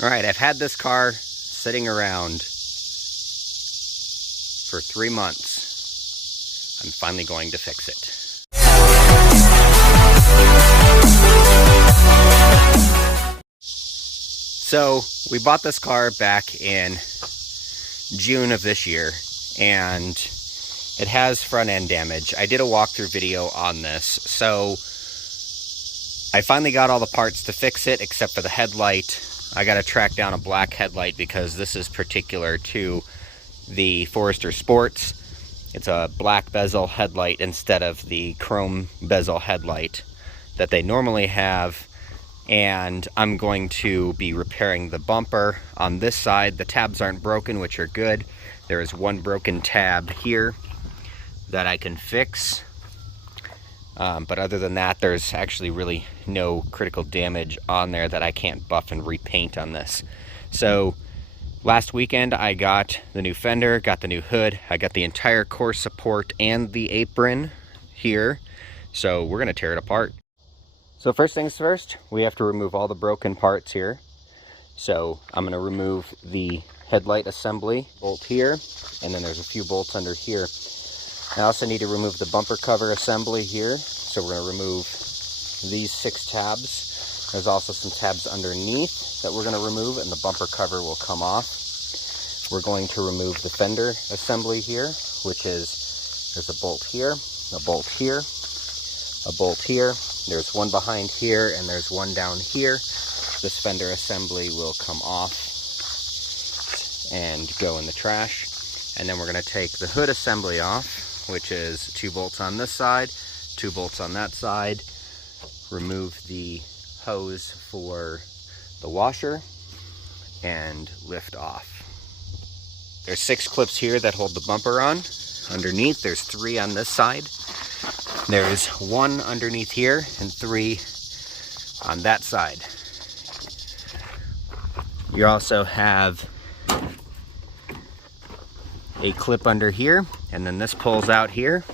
All right, I've had this car sitting around for 3 months. I'm finally going to fix it. So we bought this car back in June of this year, and it has front end damage. I did a walkthrough video on this, so I finally got all the parts to fix it except for the headlight. I got to track down a black headlight because this is particular to the Forester Sports. It's a black bezel headlight instead of the chrome bezel headlight that they normally have. And I'm going to be repairing the bumper on this side. The tabs aren't broken, which are good. There is one broken tab here that I can fix. But other than that, there's actually really no critical damage on there that I can't buff and repaint on this. So last weekend I got the new fender, got the new hood, I got the entire core support and the apron here. So we're gonna tear it apart. So first things first, we have to remove all the broken parts here. So I'm gonna remove the headlight assembly bolt here, and then there's a few bolts under here. I also need to remove the bumper cover assembly here. So we're gonna remove these 6 tabs. There's also some tabs underneath that we're gonna remove, and the bumper cover will come off. We're going to remove the fender assembly here, which is, there's a bolt here, a bolt here, a bolt here. There's one behind here, and there's one down here. This fender assembly will come off and go in the trash. And then we're gonna take the hood assembly off, which is 2 bolts on this side, 2 bolts on that side. Remove the hose for the washer and lift off. There's 6 clips here that hold the bumper on. Underneath, there's 3 on this side. There's 1 underneath here and 3 on that side. You also have a clip under here, and then this pulls out here.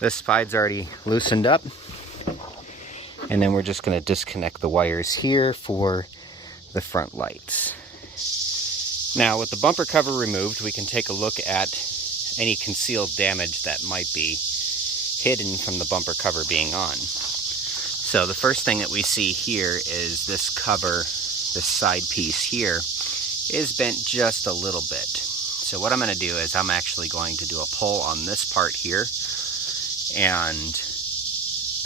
This spide's already loosened up. And then we're just going to disconnect the wires here for the front lights. Now, with the bumper cover removed, we can take a look at any concealed damage that might be hidden from the bumper cover being on. So the first thing that we see here is this cover, this side piece here, is bent just a little bit. So what I'm going to do is I'm actually going to do a pull on this part here and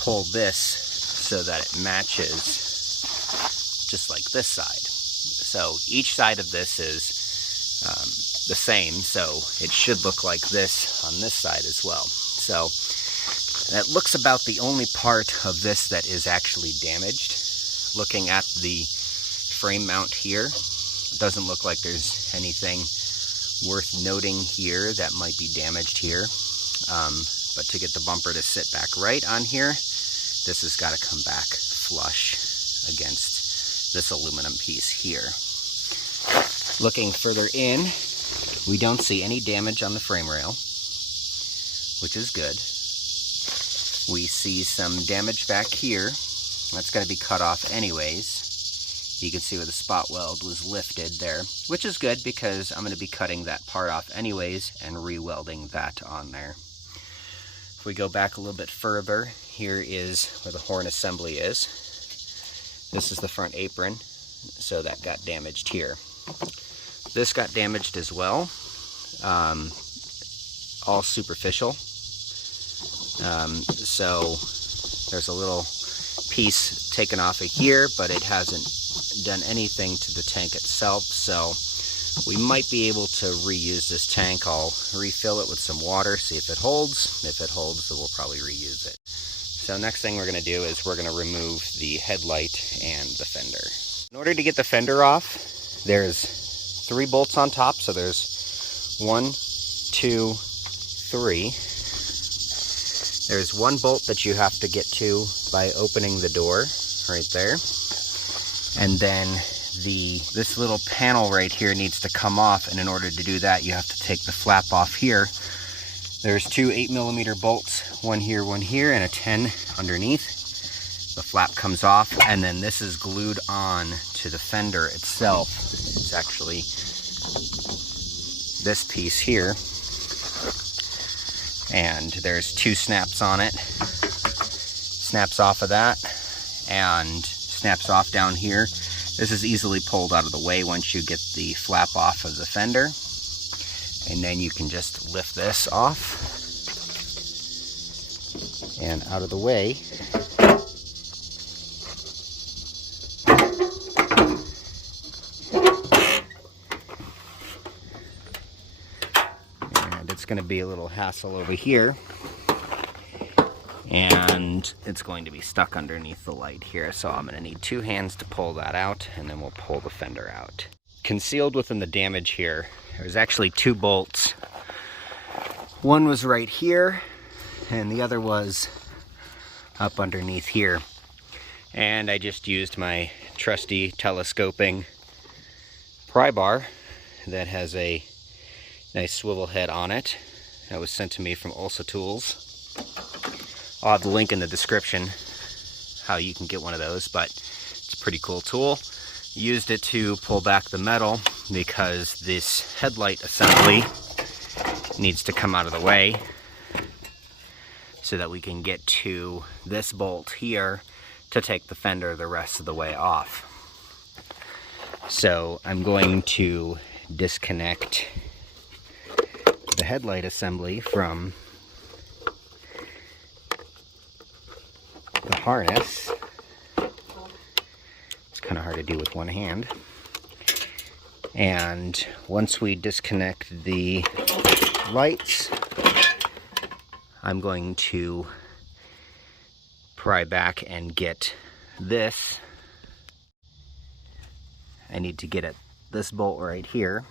pull this so that it matches just like this side. So each side of this is the same, so it should look like this on this side as well. So that looks about the only part of this that is actually damaged. Looking at the frame mount here, it doesn't look like there's anything worth noting here that might be damaged here. But to get the bumper to sit back right on here, this has got to come back flush against this aluminum piece here. Looking further in, we don't see any damage on the frame rail, which is good. We see some damage back here. That's going to be cut off anyways. You can see where the spot weld was lifted there, which is good because I'm going to be cutting that part off anyways and re-welding that on there. If we go back a little bit further, here is where the horn assembly is. This is the front apron, so that got damaged here. This got damaged as well, all superficial. So there's a little piece taken off of here, but it hasn't done anything to the tank itself, so we might be able to reuse this tank. I'll refill it with some water, see if it holds. If it holds, then we'll probably reuse it. So next thing we're going to do is we're going to remove the headlight and the fender. In order to get the fender off, there's 3 bolts on top, so there's 1, 2, 3. There's 1 bolt that you have to get to by opening the door right there. And then this little panel right here needs to come off, and in order to do that, you have to take the flap off here. There's 2 8mm bolts, one here, and a 10 underneath. the flap comes off, and then this is glued on to the fender itself. It's actually this piece here, and there's 2 snaps on it. Snaps off of that and snaps off down here. This is easily pulled out of the way once you get the flap off of the fender, and then you can just lift this off and out of the way. And it's going to be a little hassle over here, and it's going to be stuck underneath the light here, so I'm going to need 2 hands to pull that out, and then we'll pull the fender out. Concealed within the damage here, there's actually 2 bolts. One was right here, and the other was up underneath here. And I just used my trusty telescoping pry bar that has a nice swivel head on it. That was sent to me from Ulsa Tools. I'll have the link in the description how you can get one of those, but it's a pretty cool tool. Used it to pull back the metal because this headlight assembly needs to come out of the way so that we can get to this bolt here to take the fender the rest of the way off. So I'm going to disconnect the headlight assembly from the harness. It's kind of hard to do with one hand. And once we disconnect the lights, I'm going to pry back and get this. I need to get at this bolt right here.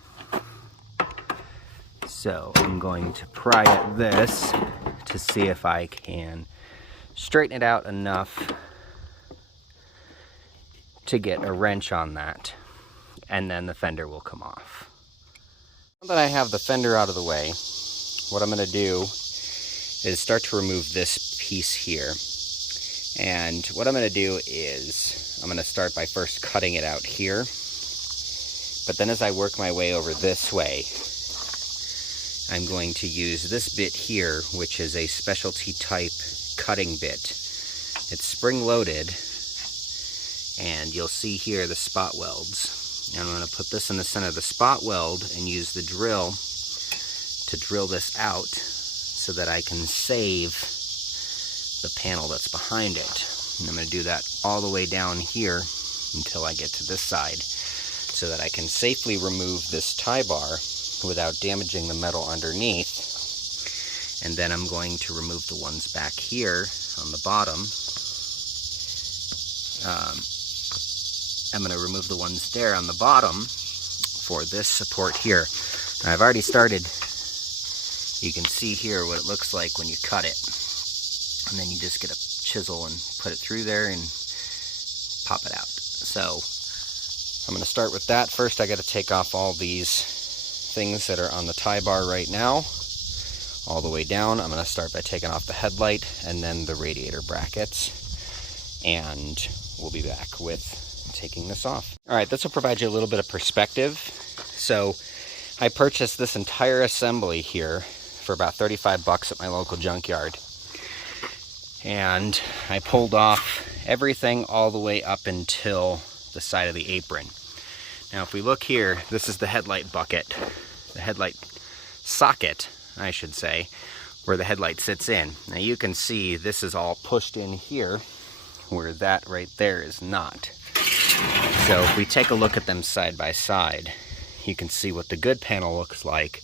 So I'm going to pry at this to see if I can straighten it out enough to get a wrench on that, and then the fender will come off. Now that I have the fender out of the way, what I'm going to do is start to remove this piece here. And what I'm going to do is I'm going to start by first cutting it out here, but then as I work my way over this way, I'm going to use this bit here, which is a specialty type cutting bit. It's spring-loaded, and you'll see here the spot welds. And I'm going to put this in the center of the spot weld and use the drill to drill this out so that I can save the panel that's behind it. And I'm going to do that all the way down here until I get to this side so that I can safely remove this tie bar without damaging the metal underneath. And then I'm going to remove the ones back here on the bottom. I'm going to remove the ones there on the bottom for this support here. Now, I've already started. You can see here what it looks like when you cut it. And then you just get a chisel and put it through there and pop it out. So I'm going to start with that. First, I got to take off all these things that are on the tie bar right now, all the way down. I'm going to start by taking off the headlight and then the radiator brackets, and we'll be back with taking this off. All right, this will provide you a little bit of perspective. So I purchased this entire assembly here for about 35 bucks at my local junkyard, and I pulled off everything all the way up until the side of the apron. Now if we look here, this is the headlight bucket, the headlight socket, I should say, where the headlight sits in. Now you can see this is all pushed in here, where that right there is not. So if we take a look at them side by side, you can see what the good panel looks like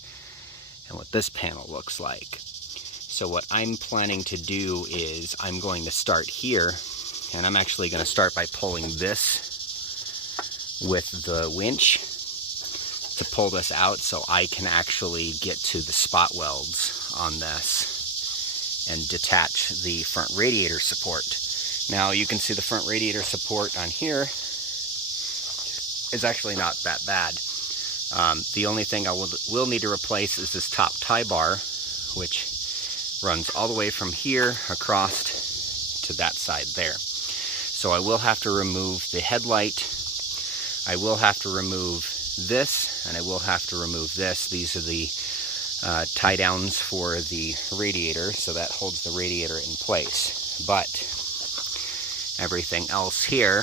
and what this panel looks like. So what I'm planning to do is I'm going to start here, and I'm actually going to start by pulling this with the winch to pull this out so I can actually get to the spot welds on this and detach the front radiator support. Now you can see the front radiator support on here is actually not that bad. The only thing I will need to replace is this top tie bar, which runs all the way from here across to that side there. So I will have to remove the headlight. I will have to remove this, and I will have to remove this. These are the tie downs for the radiator, so that holds the radiator in place. But everything else here,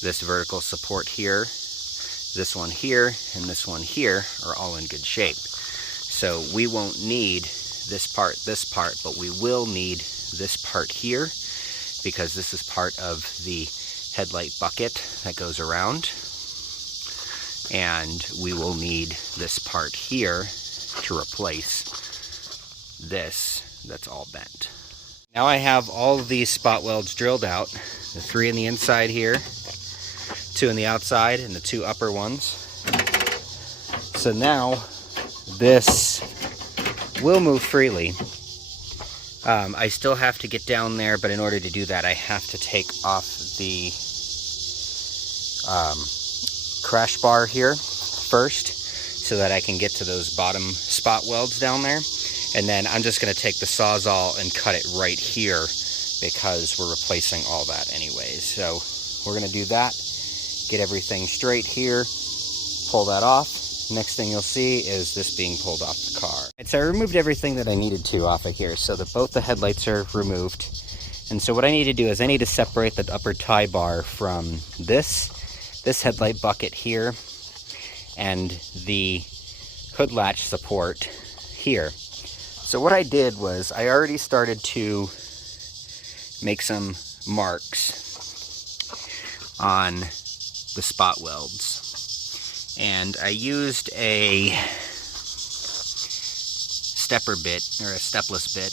this vertical support here, this one here, and this one here are all in good shape. So we won't need this part, but we will need this part here, because this is part of the headlight bucket that goes around. And we will need this part here to replace this that's all bent. Now I have all of these spot welds drilled out, the 3 on the inside here, 2 on the outside, and the 2 upper ones. So now this will move freely. I still have to get down there, but in order to do that I have to take off the crash bar here first, so that I can get to those bottom spot welds down there. And then I'm just going to take the Sawzall and cut it right here, because we're replacing all that anyways. So we're going to do that, get everything straight here, pull that off. Next thing you'll see is this being pulled off the car. And so I removed everything that I needed to off of here, so that both the headlights are removed. And so what I need to do is I need to separate the upper tie bar from this headlight bucket here and the hood latch support here. So what I did was I already started to make some marks on the spot welds. And I used a stepper bit, or a stepless bit,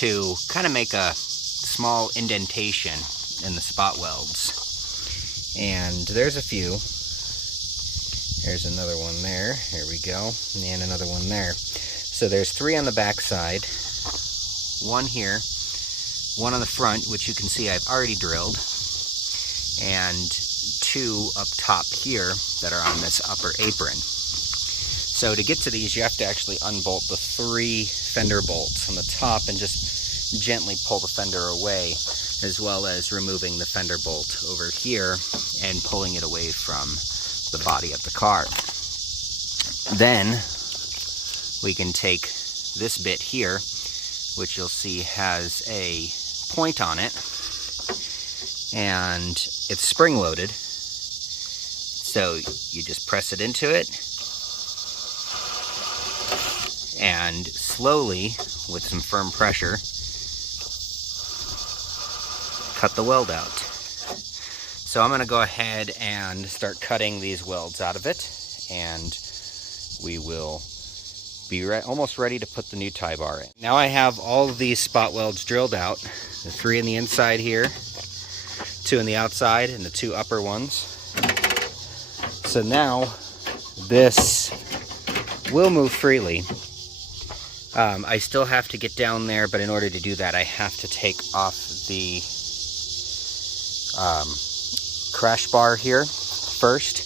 to kind of make a small indentation in the spot welds. And there's a few. There's another one there. Here we go. And another one there. So there's 3 on the back side, 1 here, 1 on the front, which you can see I've already drilled, and 2 up top here that are on this upper apron. So to get to these, you have to actually unbolt the 3 fender bolts on the top and just gently pull the fender away, as well as removing the fender bolt over here and pulling it away from the body of the car. Then we can take this bit here, which you'll see has a point on it, and it's spring-loaded. So you just press it into it, and slowly, with some firm pressure, cut the weld out. So I'm going to go ahead and start cutting these welds out of it, and we will be almost ready to put the new tie bar in. Now I have all of these spot welds drilled out, the 3 on the inside here, 2 on the outside, and the 2 upper ones. So now this will move freely. I still have to get down there, but in order to do that I have to take off the crash bar here first,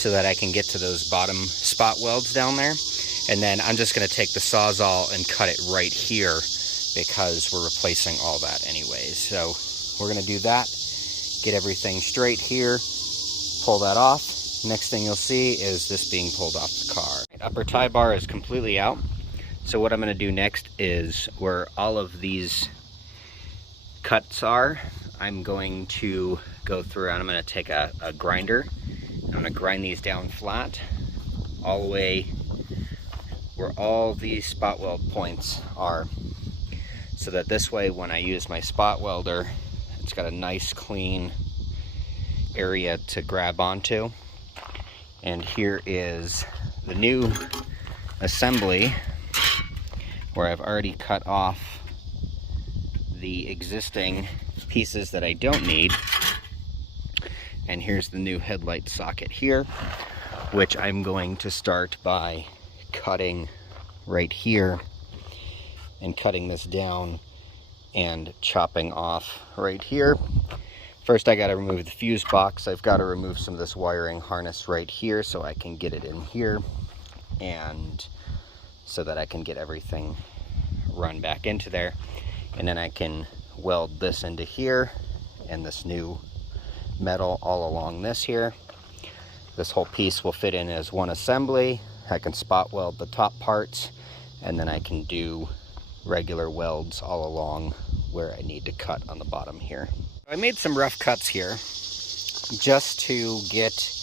so that I can get to those bottom spot welds down there. And then I'm just going to take the Sawzall and cut it right here, because we're replacing all that anyways. So we're going to do that, get everything straight here, pull that off. Next thing you'll see is this being pulled off the car. Upper tie bar is completely out. So what I'm going to do next is, where all of these cuts are, I'm going to go through and I'm going to take a grinder. I'm going to grind these down flat all the way where all these spot weld points are, so that this way when I use my spot welder, it's got a nice clean area to grab onto. And here is the new assembly, where I've already cut off the existing pieces that I don't need. And here's the new headlight socket here, which I'm going to start by cutting right here and cutting this down and chopping off right here. First I got to remove the fuse box. I've got to remove some of this wiring harness right here so I can get it in here, and so that I can get everything run back into there. And then I can weld this into here and this new metal all along this here. This whole piece will fit in as one assembly. I can spot weld the top parts, and then I can do regular welds all along where I need to cut on the bottom here. I made some rough cuts here just to get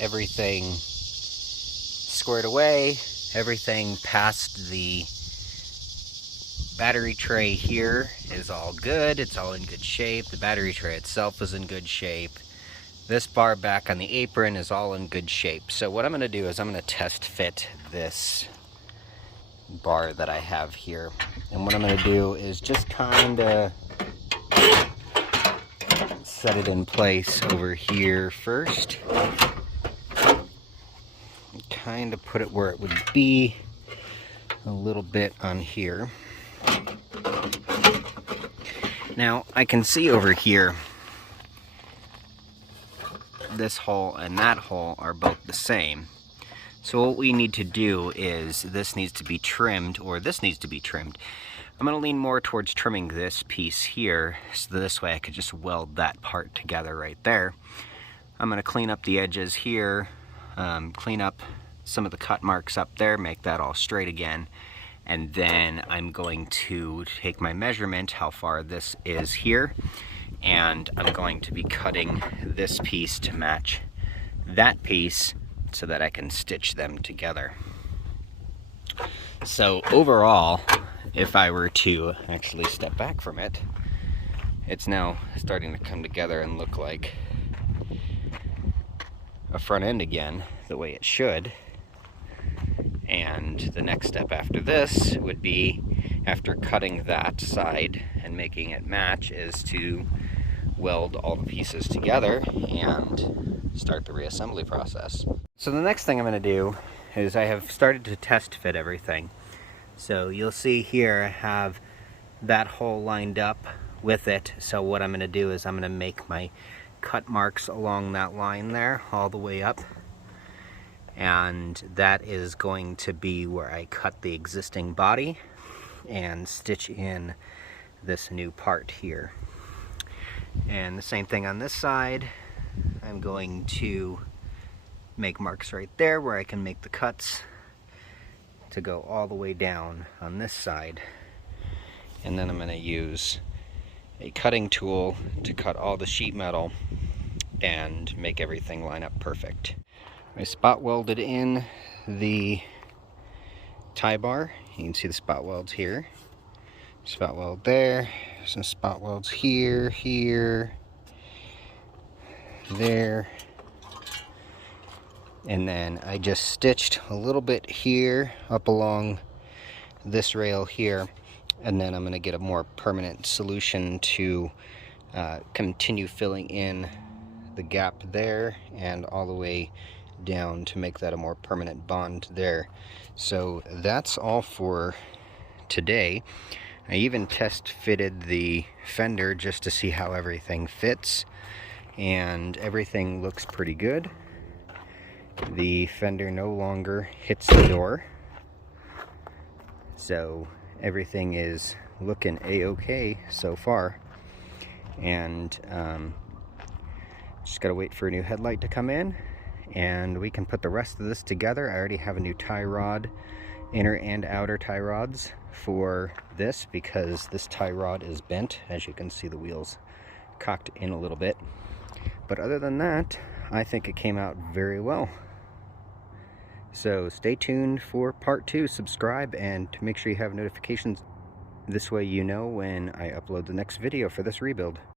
everything squared away, everything past the battery tray here is all good. It's all in good shape. The battery tray itself is in good shape. This bar back on the apron is all in good shape. So what I'm going to do is I'm going to test fit this bar that I have here. And what I'm going to do is just kind of set it in place over here first. Kind of put it where it would be, a little bit on here. Now I can see over here this hole and that hole are both the same. So what we need to do is this needs to be trimmed, or this needs to be trimmed. I'm going to lean more towards trimming this piece here, so this way I could just weld that part together right there. I'm going to clean up the edges here, clean up some of the cut marks up there, make that all straight again. And then I'm going to take my measurement, how far this is here, and I'm going to be cutting this piece to match that piece so that I can stitch them together. So overall, if I were to actually step back from it, it's now starting to come together and look like a front end again, the way it should. And the next step after this would be, after cutting that side and making it match, is to weld all the pieces together and start the reassembly process. So the next thing I'm going to do is I have started to test fit everything. So you'll see here I have that hole lined up with it. So what I'm going to do is I'm going to make my cut marks along that line there all the way up. And that is going to be where I cut the existing body and stitch in this new part here. And the same thing on this side. I'm going to make marks right there where I can make the cuts to go all the way down on this side. And then I'm going to use a cutting tool to cut all the sheet metal and make everything line up perfect. I spot welded in the tie bar. You can see the spot welds here. Spot weld there. Some spot welds here, here, there. And then I just stitched a little bit here up along this rail here. And then I'm going to get a more permanent solution to continue filling in the gap there and all the way down to make that a more permanent bond there. So that's all for today. I even test fitted the fender just to see how everything fits, and everything looks pretty good. The fender no longer hits the door, so everything is looking a-okay so far. And just gotta wait for a new headlight to come in, and we can put the rest of this together. I already have a new tie rod, inner and outer tie rods for this, because this tie rod is bent. As you can see, the wheels cocked in a little bit. But other than that, I think it came out very well. So stay tuned for part 2. Subscribe and make sure you have notifications. This way you know when I upload the next video for this rebuild.